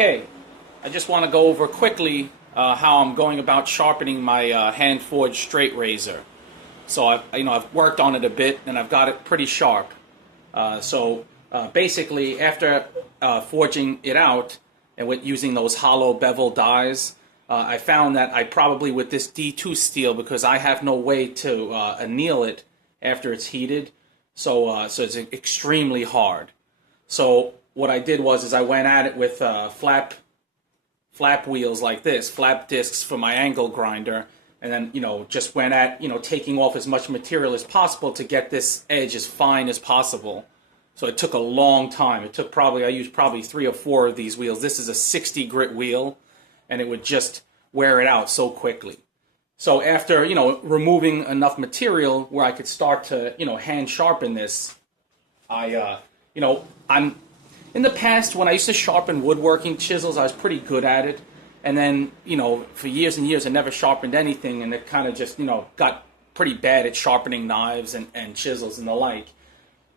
Okay, I just want to go over quickly how I'm going about sharpening my hand-forged straight razor. So I've worked on it a bit and I've got it pretty sharp. Basically, after forging it out and with using those hollow bevel dies, I found that I probably with this D2 steel, because I have no way to anneal it after it's heated, so it's extremely hard. So what I did was I went at it with flap wheels like this, flap discs for my angle grinder, and then just went at taking off as much material as possible to get this edge as fine as possible. So it took a long time. It took I used probably 3 or 4 of these wheels. This is a 60 grit wheel, and it would just wear it out so quickly. So after removing enough material where I could start to hand sharpen this, I'm in the past when I used to sharpen woodworking chisels, I was pretty good at it, and then for years and years I never sharpened anything, and it kind of just got pretty bad at sharpening knives and chisels and the like.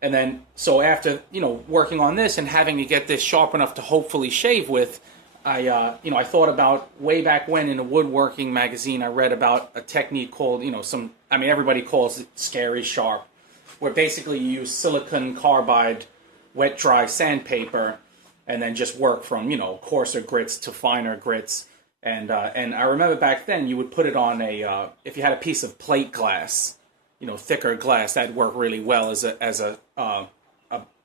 And then so after working on this and having to get this sharp enough to hopefully shave with, I thought about way back when in a woodworking magazine I read about a technique called everybody calls it scary sharp, where basically you use silicon carbide wet dry sandpaper and then just work from coarser grits to finer grits. And I remember back then you would put it on if you had a piece of plate glass, thicker glass, that'd work really well as a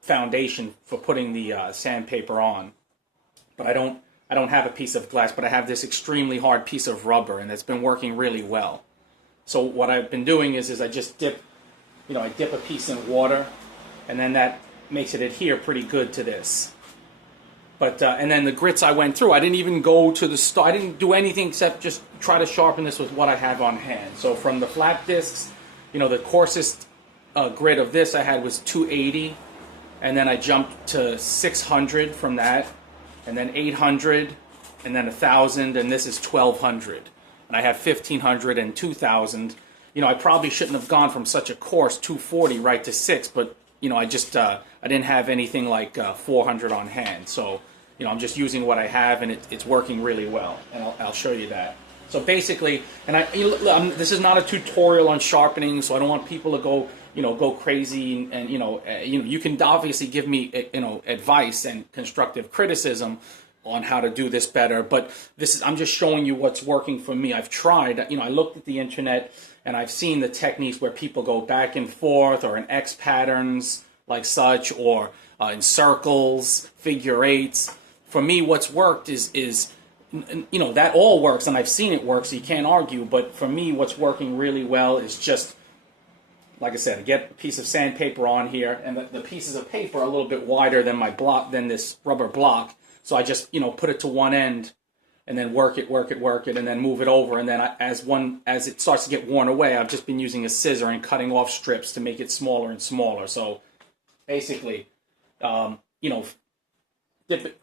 foundation for putting the sandpaper on. But I don't have a piece of glass, but I have this extremely hard piece of rubber, and it's been working really well. So what I've been doing is I just dip a piece in water, and then that makes it adhere pretty good to this. But and then the grits I went through, I didn't even go to the I didn't do anything except just try to sharpen this with what I have on hand. So from the flap discs, the coarsest grit of this I had was 280, and then I jumped to 600 from that, and then 800, and then 1,000, and this is 1,200. And I have 1,500 and 2,000. I probably shouldn't have gone from such a coarse 240 right to 6, but I didn't have anything like 400 on hand. So I'm just using what I have, and it's working really well, and I'll show you that. So basically, and this is not a tutorial on sharpening, so I don't want people to go crazy, and you can obviously give me advice and constructive criticism on how to do this better, but I'm just showing you what's working for me. I've tried, I looked at the internet and I've seen the techniques where people go back and forth, or in X patterns like such, or in circles, figure eights. For me, what's worked is that all works, and I've seen it work, so you can't argue. But for me, what's working really well is just, like I said, I get a piece of sandpaper on here, and the pieces of paper are a little bit wider than than this rubber block. So I just put it to one end, and then work it, and then move it over. And then as it starts to get worn away, I've just been using a scissor and cutting off strips to make it smaller and smaller. So basically, dip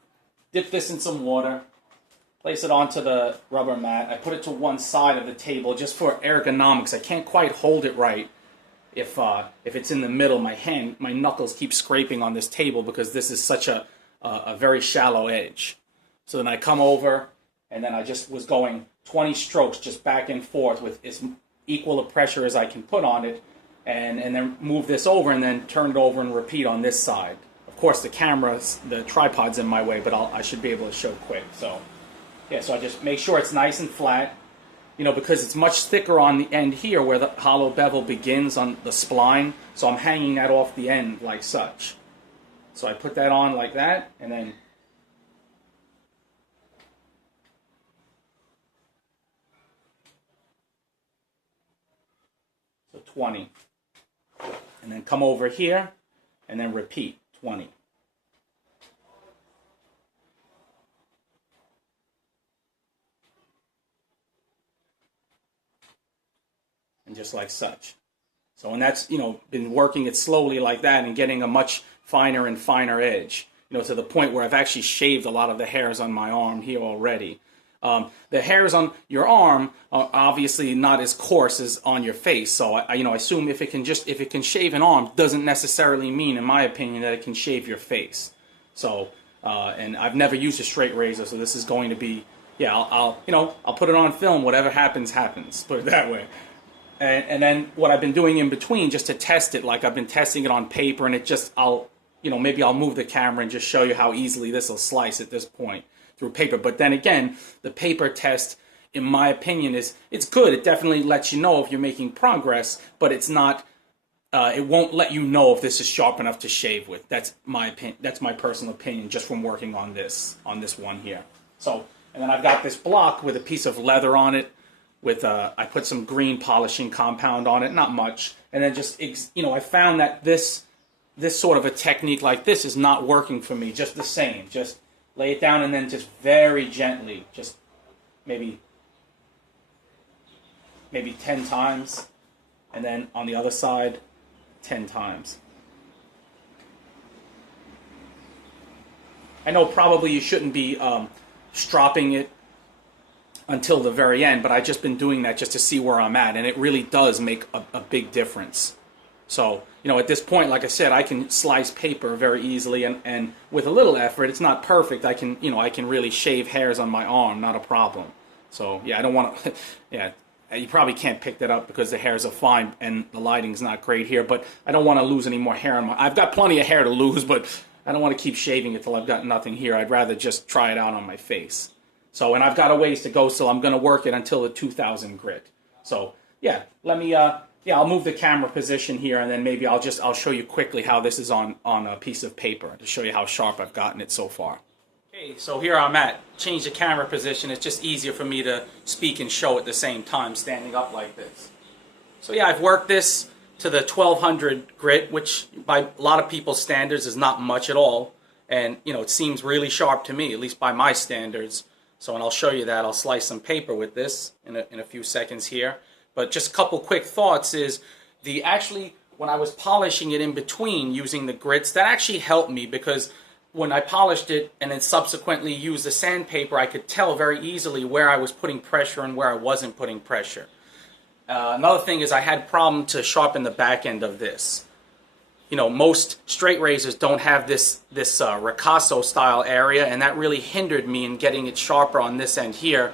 this in some water, place it onto the rubber mat. I put it to one side of the table just for ergonomics. I can't quite hold it right if it's in the middle. My knuckles keep scraping on this table because this is such a very shallow edge. So then I come over, and then I just was going 20 strokes just back and forth with as equal a pressure as I can put on it, and then move this over, and then turn it over and repeat on this side. Of course, the tripod's in my way, but I should be able to show quick. So yeah, so I just make sure it's nice and flat, because it's much thicker on the end here where the hollow bevel begins on the spline, so I'm hanging that off the end like such. So I put that on like that, and then so 20. And then come over here, and then repeat 20. And just like such. So when that's, been working it slowly like that and getting a much finer and finer edge, to the point where I've actually shaved a lot of the hairs on my arm here already. The hairs on your arm are obviously not as coarse as on your face, so I assume if it can shave an arm, doesn't necessarily mean, in my opinion, that it can shave your face. So and I've never used a straight razor, so this is going to be, yeah, I'll put it on film. Whatever happens, happens. Put it that way. And then what I've been doing in between, just to test it, like I've been testing it on paper, and it just, maybe I'll move the camera and just show you how easily this will slice at this point through paper. But then again, the paper test, in my opinion, it's good. It definitely lets you know if you're making progress, but it's not. It won't let you know if this is sharp enough to shave with. That's my opinion. That's my personal opinion, just from working on this one here. So, and then I've got this block with a piece of leather on it. With I put some green polishing compound on it, not much, and then just I found that this sort of a technique like this is not working for me. Just the same, just lay it down and then just very gently, just maybe 10 times, and then on the other side 10 times. I know probably you shouldn't be stropping it until the very end, but I've just been doing that just to see where I'm at, and it really does make a big difference. So, at this point, like I said, I can slice paper very easily, and with a little effort, it's not perfect. I can really shave hairs on my arm, not a problem. So, yeah, I don't want to, yeah, you probably can't pick that up because the hairs are fine and the lighting's not great here, but I don't want to lose any more hair on I've got plenty of hair to lose, but I don't want to keep shaving it till I've got nothing here. I'd rather just try it out on my face. So, and I've got a ways to go, so I'm going to work it until the 2000 grit. So, yeah, let me, I'll move the camera position here, and then maybe I'll show you quickly how this is on a piece of paper to show you how sharp I've gotten it so far. Okay, so here I'm at. Change the camera position. It's just easier for me to speak and show at the same time, standing up like this. So, yeah, I've worked this to the 1200 grit, which by a lot of people's standards is not much at all. And, it seems really sharp to me, at least by my standards. So, and I'll show you that. I'll slice some paper with this in a few seconds here. But just a couple quick thoughts is when I was polishing it in between using the grits, that actually helped me, because when I polished it and then subsequently used the sandpaper, I could tell very easily where I was putting pressure and where I wasn't putting pressure. Another thing is I had problem to sharpen the back end of this. Most straight razors don't have this ricasso style area, and that really hindered me in getting it sharper on this end here,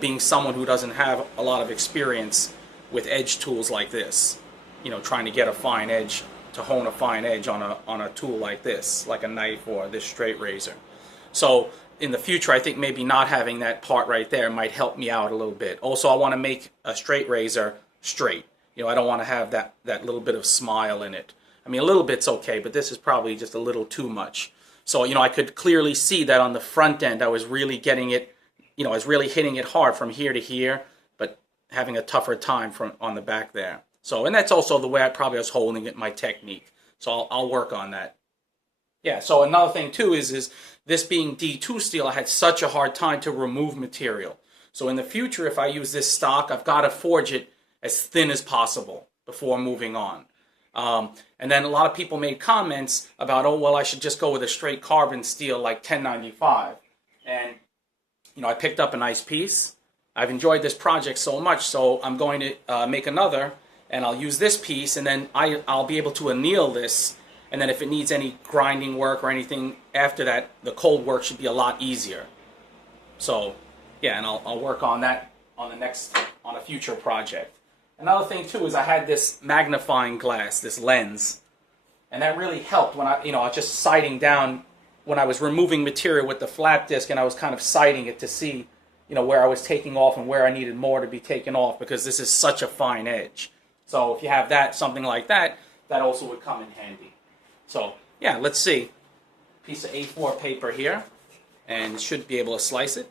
being someone who doesn't have a lot of experience with edge tools like this, trying to get a fine edge, to hone a fine edge on a tool like this, like a knife or this straight razor. So in the future, I think maybe not having that part right there might help me out a little bit. Also, I want to make a straight razor straight. I don't want to have that little bit of smile in it. I mean, a little bit's okay, but this is probably just a little too much. So, I could clearly see that on the front end, I was really getting it, I was really hitting it hard from here to here, but having a tougher time on the back there. So, and that's also the way I probably was holding it, my technique. So I'll work on that. Yeah, so another thing too is this being D2 steel, I had such a hard time to remove material. So in the future, if I use this stock, I've got to forge it as thin as possible before moving on. And then a lot of people made comments about, oh, well, I should just go with a straight carbon steel like 1095. And, I picked up a nice piece. I've enjoyed this project so much, so I'm going to make another, and I'll use this piece, and then I'll be able to anneal this, and then if it needs any grinding work or anything after that, the cold work should be a lot easier. So, yeah, and I'll work on that on a future project. Another thing too is I had this magnifying glass, this lens, and that really helped when I was just sighting down when I was removing material with the flap disc, and I was kind of sighting it to see, where I was taking off and where I needed more to be taken off, because this is such a fine edge. So if you have something like that, that also would come in handy. So yeah, let's see. Piece of A4 paper here, and should be able to slice it.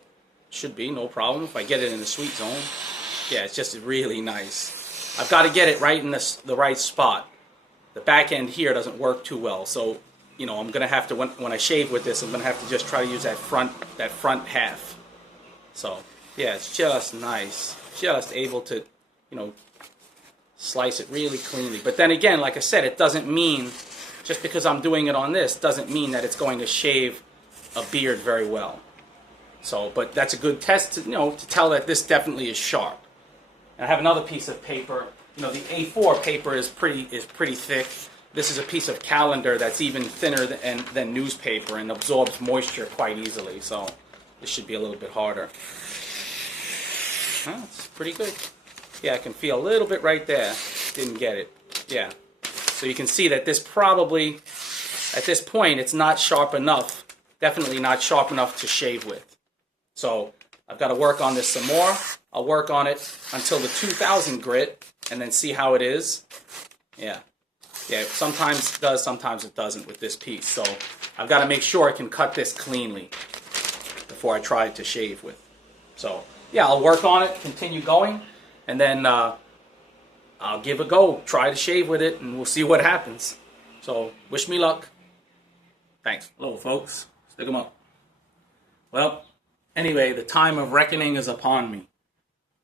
Should be, no problem. If I get it in the sweet zone. Yeah, it's just really nice. I've got to get it right in the right spot. The back end here doesn't work too well, so I'm going to have to, when I shave with this, I'm going to have to just try to use that front half. So yeah, it's just nice. Just able to, slice it really cleanly. But then again, like I said, it doesn't mean, just because I'm doing it on this, doesn't mean that it's going to shave a beard very well. So, but that's a good test to, to tell that this definitely is sharp. And I have another piece of paper. The A4 paper is pretty thick. this is a piece of calendar that's even thinner than newspaper and absorbs moisture quite easily. So this should be a little bit harder. It's pretty good. Yeah, I can feel a little bit right there. Didn't get it. Yeah. So you can see that this probably, at this point, it's not sharp enough. Definitely not sharp enough to shave with. So I've got to work on this some more. I'll work on it until the 2000 grit and then see how it is. Yeah. Yeah, sometimes it does, sometimes it doesn't with this piece. So I've got to make sure I can cut this cleanly before I try to shave with. So yeah, I'll work on it, continue going, and then I'll give a go, try to shave with it, and we'll see what happens. So wish me luck. Thanks. Hello, folks. Stick 'em up. Well, anyway, the time of reckoning is upon me.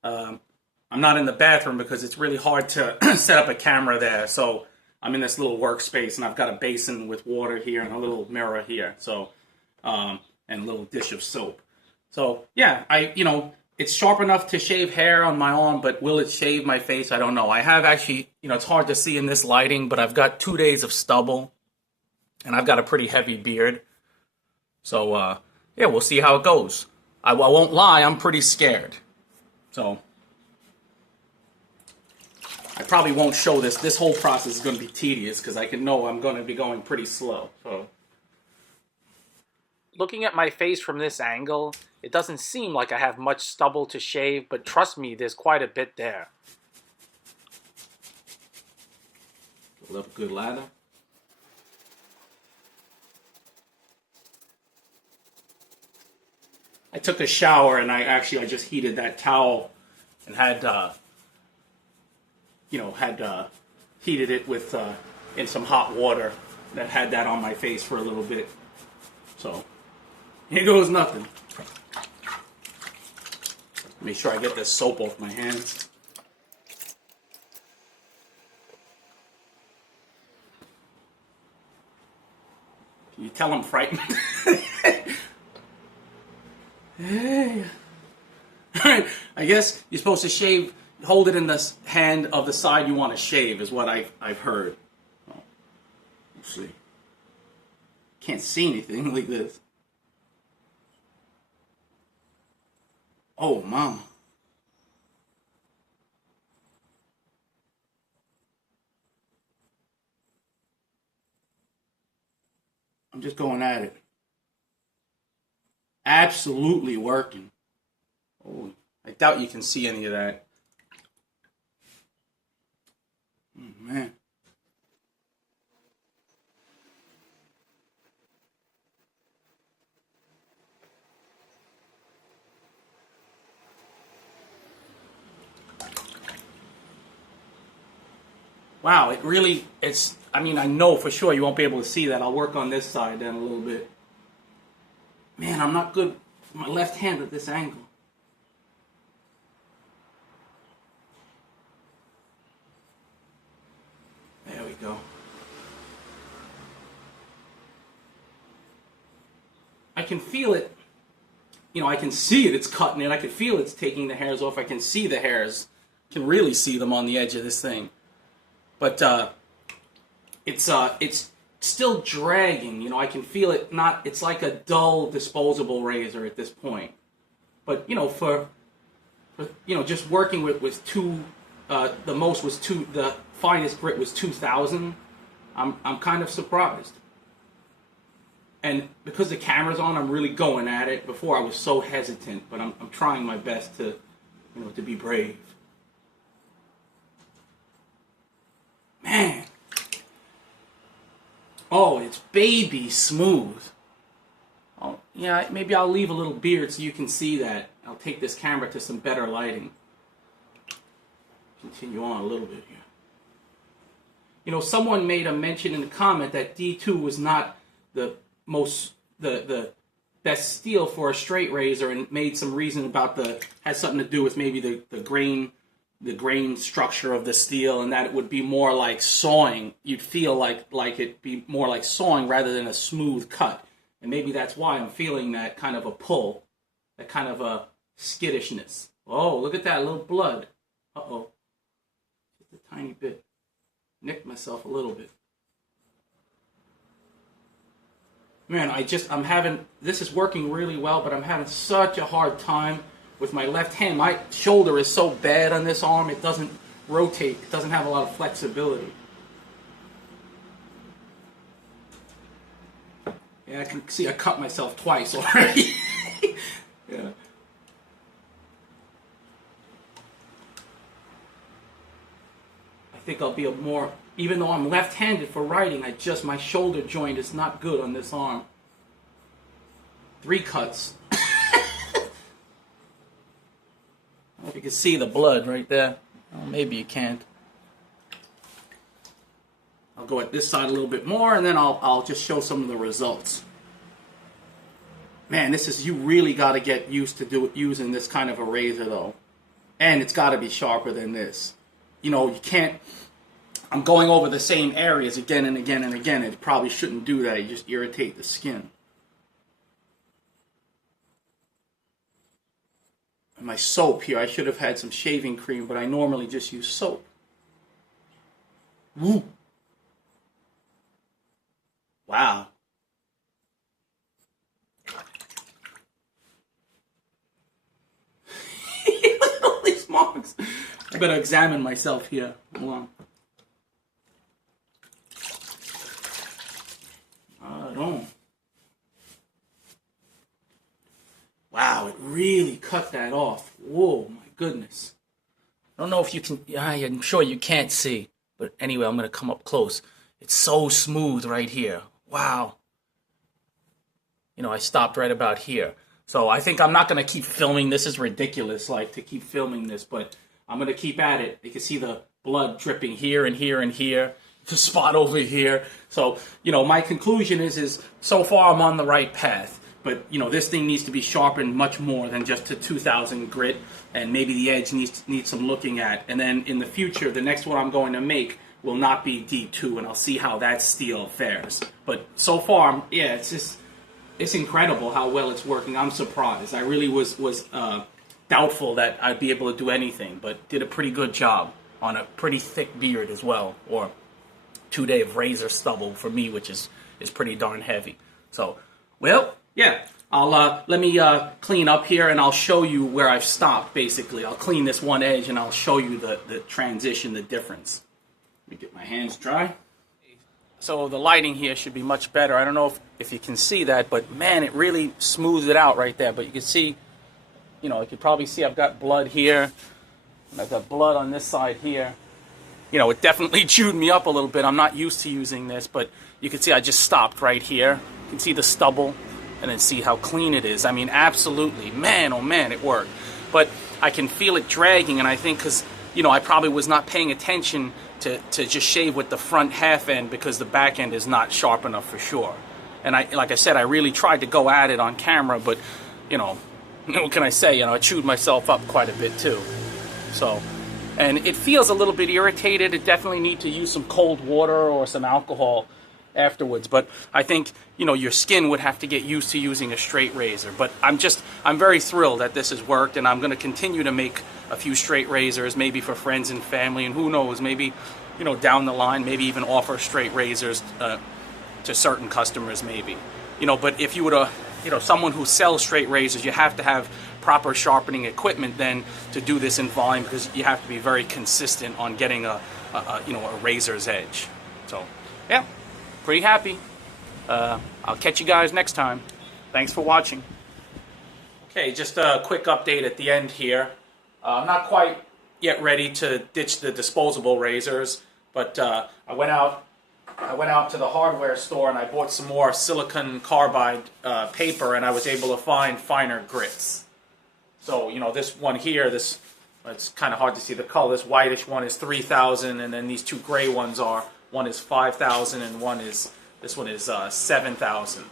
I'm not in the bathroom because it's really hard to set up a camera there. So I'm in this little workspace, and I've got a basin with water here and a little mirror here. So, and a little dish of soap. So yeah, it's sharp enough to shave hair on my arm, but will it shave my face? I don't know. I have actually, it's hard to see in this lighting, but I've got 2 days of stubble, and I've got a pretty heavy beard. So yeah, we'll see how it goes. I won't lie, I'm pretty scared. So I probably won't show this. This whole process is going to be tedious because I know I'm going to be going pretty slow. So looking at my face from this angle, it doesn't seem like I have much stubble to shave, but trust me, there's quite a bit there. Build up a good lather. I took a shower and I just heated that towel and had heated it with in some hot water. That had that on my face for a little bit. So here goes nothing. Make sure I get this soap off my hands. Can you tell I'm frightened? Hey. Alright, I guess you're supposed to shave, hold it in the hand of the side you want to shave, is what I've heard. Oh, let's see. Can't see anything like this. Oh, mama. I'm just going at it. Absolutely working. Oh, I doubt you can see any of that. Oh, man. Wow, I mean, I know for sure you won't be able to see that. I'll work on this side then a little bit. Man, I'm not good with my left hand at this angle. There we go. I can feel it. I can see it. It's cutting it. I can feel it's taking the hairs off. I can see the hairs. I can really see them on the edge of this thing. But it's still dragging. I can feel it. It's like a dull disposable razor at this point. But for just working with two, the finest grit was 2000. I'm kind of surprised. And because the camera's on, I'm really going at it. Before I was so hesitant, but I'm trying my best to be brave. Man. Oh, it's baby smooth. Oh, yeah, maybe I'll leave a little beard so you can see that. I'll take this camera to some better lighting. Continue on a little bit here. Someone made a mention in the comment that D2 was not the best steel for a straight razor, and made some reason about had something to do with maybe the grain structure of the steel, and that it would be more like sawing. You'd feel like it'd be more like sawing rather than a smooth cut. And maybe that's why I'm feeling that kind of a pull, that kind of a skittishness. Oh, look at that, a little blood. Uh-oh. Just a tiny bit. Nicked myself a little bit. Man, this is working really well, but I'm having such a hard time with my left hand. My shoulder is so bad on this arm, it doesn't rotate. It doesn't have a lot of flexibility. Yeah, I can see I cut myself twice already. Yeah. I think I'll be even though I'm left-handed for writing, my shoulder joint is not good on this arm. 3 cuts. I don't know if you can see the blood right there. Oh, maybe you can't. I'll go at this side a little bit more, and then I'll just show some of the results. Man, you really got to get used to using this kind of a razor, though. And it's got to be sharper than this. You know, you can't... I'm going over the same areas again and again and again. It probably shouldn't do that. You just irritate the skin. And my soap here, I should have had some shaving cream, but I normally just use soap. Woo! Wow. Look at all these marks. I better examine myself here. Hold on. Wow, it really cut that off. Whoa, my goodness. I don't know if you can, I'm sure you can't see, but anyway, I'm going to come up close. It's so smooth right here. Wow. You know, I stopped right about here. So I think I'm not going to keep filming. This is ridiculous, like, to keep filming this, but I'm going to keep at it. You can see the blood dripping here and here and here. The spot over here. So, you know, my conclusion is so far I'm on the right path. But, you know, this thing needs to be sharpened much more than just to 2000 grit. And maybe the edge needs some looking at. And then in the future, the next one I'm going to make will not be D2. And I'll see how that steel fares. But so far, yeah, it's incredible how well it's working. I'm surprised. I really was doubtful that I'd be able to do anything. But did a pretty good job on a pretty thick beard as well. Or 2 day of razor stubble for me, which is pretty darn heavy. So, well, yeah, let me clean up here, and I'll show you where I've stopped, basically. I'll clean this one edge, and I'll show you the transition, the difference. Let me get my hands dry. So the lighting here should be much better. I don't know if you can see that, but man, it really smooths it out right there. But you can see, you know, you can probably see I've got blood here, and I've got blood on this side here. You know, it definitely chewed me up a little bit. I'm not used to using this, but you can see I just stopped right here. You can see the stubble and then see how clean it is. I mean, absolutely. Man, oh man, it worked. But I can feel it dragging, and I think because, you know, I probably was not paying attention to just shave with the front half end because the back end is not sharp enough for sure. And like I said, I really tried to go at it on camera, but, you know, what can I say? You know, I chewed myself up quite a bit too. So... and it feels a little bit irritated. It definitely need to use some cold water or some alcohol afterwards. But I think, you know, your skin would have to get used to using a straight razor. But I'm very thrilled that this has worked, and I'm going to continue to make a few straight razors, maybe for friends and family, and who knows, maybe, you know, down the line, maybe even offer straight razors to certain customers, maybe. You know, but if you were to, you know, someone who sells straight razors, you have to have proper sharpening equipment then to do this in volume, because you have to be very consistent on getting a razor's edge. So yeah, pretty happy. I'll catch you guys next time. Thanks for watching. Okay, just a quick update at the end here. I'm not quite yet ready to ditch the disposable razors, but I went out to the hardware store and I bought some more silicon carbide paper, and I was able to find finer grits. So, you know, this one here, it's kind of hard to see the color. This whitish one is 3,000, and then these two gray ones one is 5,000, and this one is 7,000.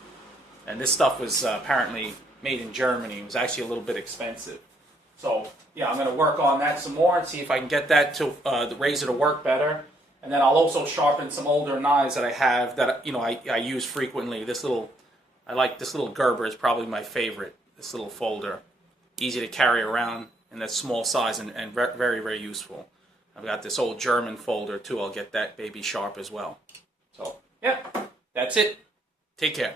And this stuff was apparently made in Germany. It was actually a little bit expensive. So, yeah, I'm going to work on that some more and see if I can get that to the razor to work better. And then I'll also sharpen some older knives that I have that, you know, I use frequently. I like this little Gerber is probably my favorite. This little folder. Easy to carry around in that small size, and very, very useful. I've got this old German folder too. I'll get that baby sharp as well. So, yeah, that's it. Take care.